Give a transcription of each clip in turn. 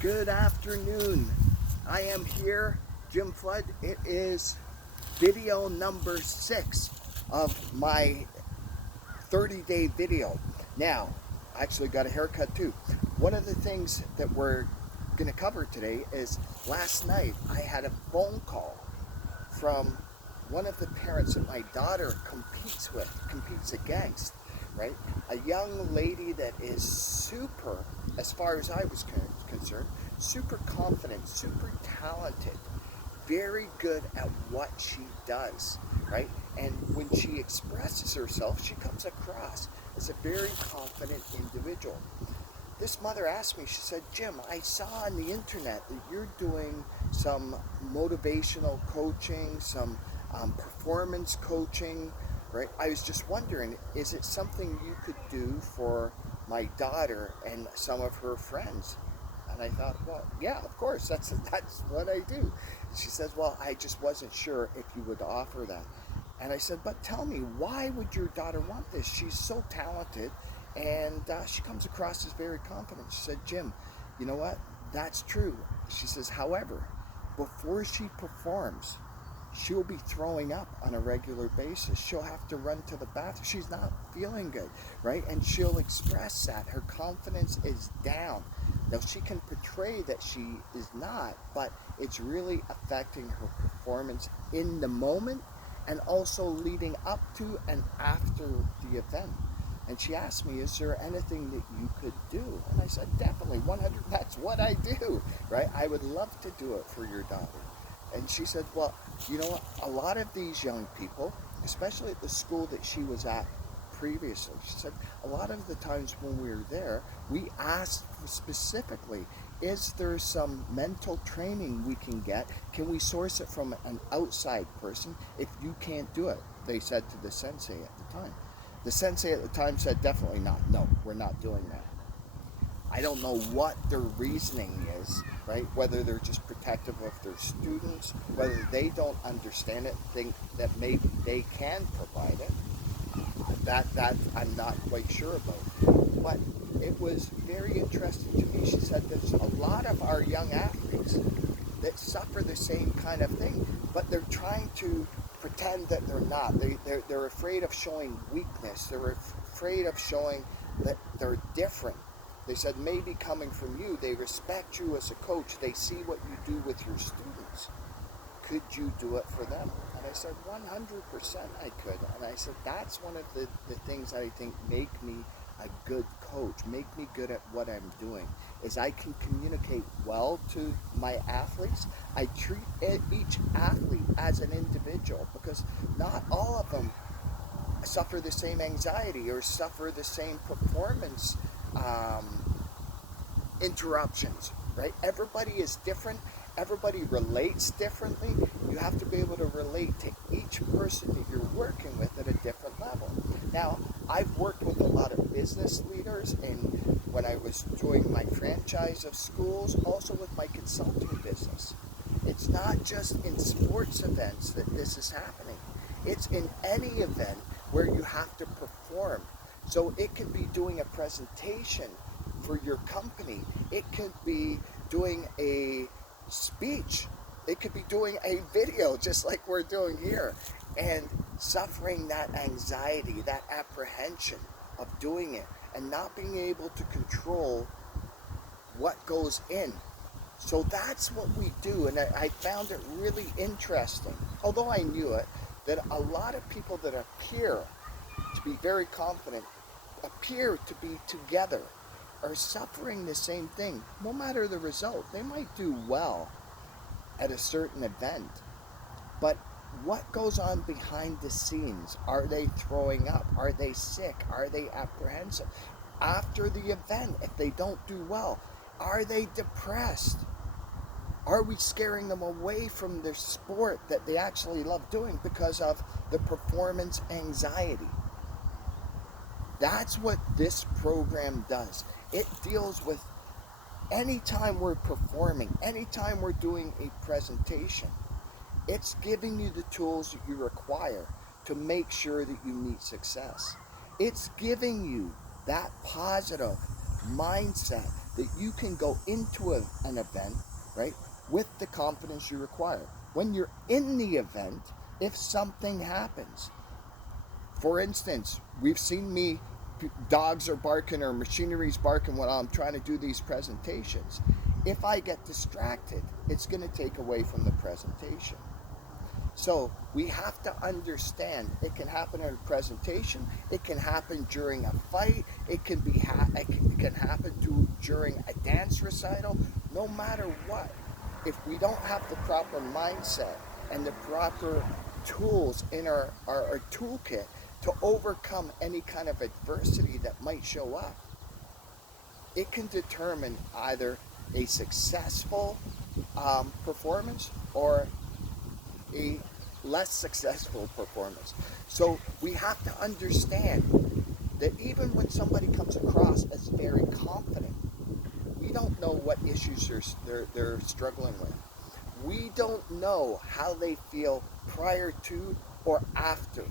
Good afternoon. I am here, Jim Flood. It is video number 6 of my 30-day video. Now, I actually got a haircut too. One of the things that we're going to cover today is last night I had a phone call from one of the parents that my daughter competes against, right? A young lady that is super, as far as I was concerned, super confident, super talented, very good at what she does, right? And when she expresses herself, she comes across as a very confident individual. This mother asked me, she said, Jim, I saw on the internet that you're doing some motivational coaching, some performance coaching, right? I was just wondering, is it something you could do for my daughter and some of her friends? And I thought, well, yeah, of course, that's what I do. She says, well, I just wasn't sure if you would offer that. And I said, but tell me, why would your daughter want this? She's so talented, and she comes across as very confident. She said, Jim, you know what? That's true. She says, however, before she performs, she'll be throwing up on a regular basis. She'll have to run to the bathroom. She's not feeling good, right? And she'll express that. Her confidence is down. Now, she can portray that she is not, but it's really affecting her performance in the moment and also leading up to and after the event. And she asked me, is there anything that you could do? And I said, definitely, 100, that's what I do, right? I would love to do it for your daughter. And she said, well, you know what? A lot of these young people, especially at the school that she was at previously, she said, a lot of the times when we were there, we asked specifically, is there some mental training we can get? Can we source it from an outside person if you can't do it? They said to the sensei at the time. The sensei at the time said, definitely not. No, we're not doing that. I don't know what their reasoning is, right? Whether they're just protective of their students, whether they don't understand it, think that maybe they can provide it. That I'm not quite sure about. But it was very interesting to me. She said there's a lot of our young athletes that suffer the same kind of thing, but they're trying to pretend that they're not. They're afraid of showing weakness. They're afraid of showing that they're different. They said maybe coming from you, they respect you as a coach. They see what you do with your students. Could you do it for them? And I said, 100% I could. And I said, that's one of the things that I think make me a good coach, make me good at what I'm doing, is I can communicate well to my athletes. I treat each athlete as an individual, because not all of them suffer the same anxiety or suffer the same performance interruptions, right? Everybody is different. Everybody relates differently. You have to be able to relate to each person that you're working with at a different level. Now, I've worked with a lot of business leaders, and when I was doing my franchise of schools, also with my consulting business. It's not just in sports events that this is happening. It's in any event where you have to perform. So it could be doing a presentation for your company. It could be doing a speech. It could be doing a video just like we're doing here, and suffering that anxiety, that apprehension of doing it and not being able to control what goes in. So that's what we do, and I found it really interesting, although I knew it, that a lot of people that appear to be very confident, appear to be together, are suffering the same thing. No matter the result, they might do well at a certain event, but what goes on behind the scenes? Are they throwing up? Are they sick? Are they apprehensive? After the event, if they don't do well, are they depressed? Are we scaring them away from their sport that they actually love doing because of the performance anxiety? That's what this program does. It deals with anytime we're performing, anytime we're doing a presentation. It's giving you the tools that you require to make sure that you meet success. It's giving you that positive mindset, that you can go into an event, right, with the confidence you require. When you're in the event, if something happens, for instance, we've seen dogs are barking or machinery's barking while I'm trying to do these presentations. If I get distracted, it's going to take away from the presentation. So we have to understand it can happen in a presentation, it can happen during a fight, it can happen during a dance recital, no matter what. If we don't have the proper mindset and the proper tools in our toolkit to overcome any kind of adversity that might show up, it can determine either a successful performance or a less successful performance. So we have to understand that even when somebody comes across as very confident, we don't know what issues they're struggling with. We don't know how they feel prior to or after.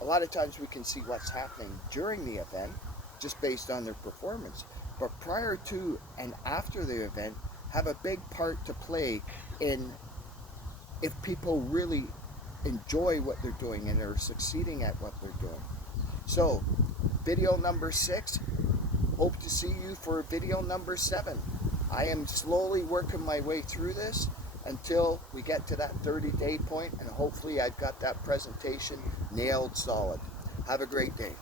A lot of times we can see what's happening during the event just based on their performance, but prior to and after the event have a big part to play in if people really enjoy what they're doing and are succeeding at what they're doing. So, video number 6, hope to see you for video number 7. I am slowly working my way through this until we get to that 30-day point, and hopefully I've got that presentation nailed solid. Have a great day.